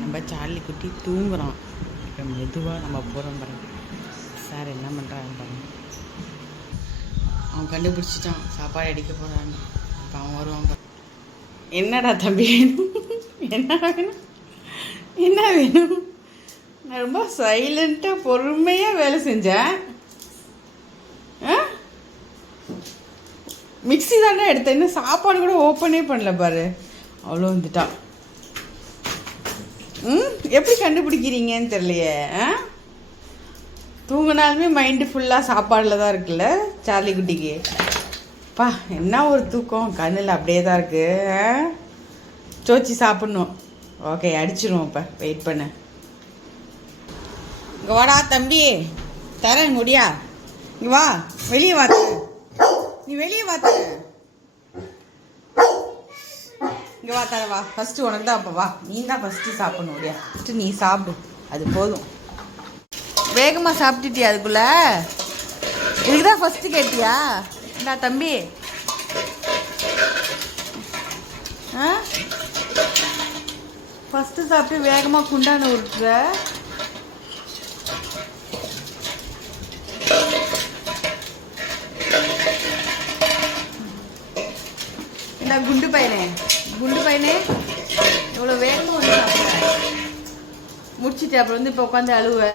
நம்ம சார்லி குட்டி தூங்குறான். இப்போ மெதுவாக நம்ம போகிறோம் பாருங்க. சார் என்ன பண்ணுறாங்க பாருங்க. அவன் கண்டுபிடிச்சிட்டான். சாப்பாடு அடிக்க போகிறான்னு இப்போ அவன் வருவான் பாரு. என்னடா தம்பி என்ன வேணும்? என்ன வேணும்? நான் ரொம்ப சைலண்ட்டாக பொறுமையாக வேலை செஞ்சேன். ஆ? மிக்ஸி தானே எடுத்தேன். இன்னும் சாப்பாடு கூட ஓப்பனே பண்ணல பாரு. அவ்வளோ வந்துட்டான். ம்? எப்படி கண்டுபிடிக்கிறீங்கன்னு தெரியலையே ஆ? தூங்கினாலுமே மைண்டு ஃபுல்லாக சாப்பாடில் தான் இருக்குல்ல சார்லி குட்டிக்கு? பா என்ன ஒரு தூக்கம்? கண்ணில் அப்படியே தான் இருக்கு ஆ? சோச்சி சாப்பிட்ணும். ஓகே அடிச்சிருவோம் இப்போ. வெயிட் பண்ணு. இங்கே வாடா தம்பி. தரேன் முடியா? இங்கே வா. வெளியே வா நீ வெளியே வா இங்கே வா தர வா. ஃபஸ்ட்டு உனக்கு தான் அப்போ வா. நீ தான் ஃபஸ்ட்டு சாப்பிடணும் முடியா ஃபஸ்ட்டு நீ சாப்பிடு. அது போதும். வேகமாக சாப்பிட்டுட்டியா அதுக்குள்ளே? இதுக்கு தான் ஃபஸ்ட்டு கேட்டியா? இந்தா தம்பி. ஆ? ஃபஸ்ட்டு சாப்பிட்டு வேகமாக குண்டான உருட்டுற. இந்த குண்டு பையனே. குண்டு பையனே. இவ்வளோ வேகமாக வந்து சாப்பிட்றேன் முடிச்சுட்டு அப்புறம் வந்து இப்போ உட்காந்து அழுவ